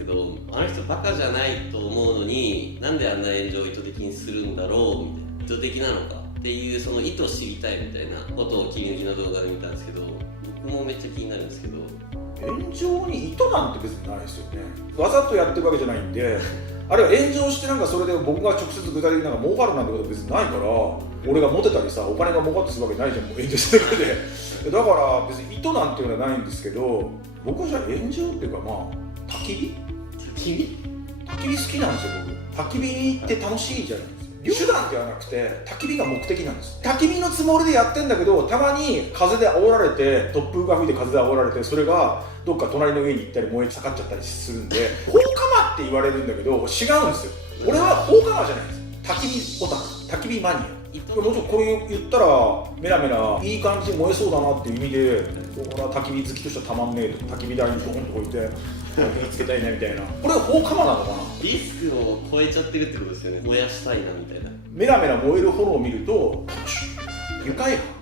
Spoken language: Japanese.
けど、あの人バカじゃないと思うのになんであんな炎上を意図的にするんだろうみたいな、意図的なのかっていうその意図を知りたいみたいなことを切り抜きの動画で見たんですけど、僕もめっちゃ気になるんですけど、炎上に意図なんて別にないですよね。わざとやってるわけじゃないんで、あるいは炎上してなんかそれで僕が直接具体的になんか儲かるなんてことは別にないから、俺がモテたりさ、お金が儲かってするわけないじゃん、もう炎上してるだけで。だから別に意図なんていうのはないんですけど、僕はじゃあ炎上っていうかまあ焚き火好きなんですよ僕。焚き火って楽しいじゃないですか。手段ではなくて焚き火が目的なんです。焚き火のつもりでやってんだけど、たまに風で煽られて、突風が吹いて風で煽られて、それがどっか隣の家に行ったり燃え盛っちゃったりするんで、放火魔って言われるんだけど違うんですよ。俺は放火魔じゃないんです。焚き火オタク、焚き火マニア。もちろんこれ言ったらメラメラいい感じに燃えそうだなっていう意味で、俺は焚き火好きとしてはたまんねえと、焚き火台にポンと置いて焚き火つけたいねみたいな。これは放火魔なのかな。リスクを超えちゃってるってことですよね。燃やしたいなみたいな。メラメラ燃える炎を見ると愉快犯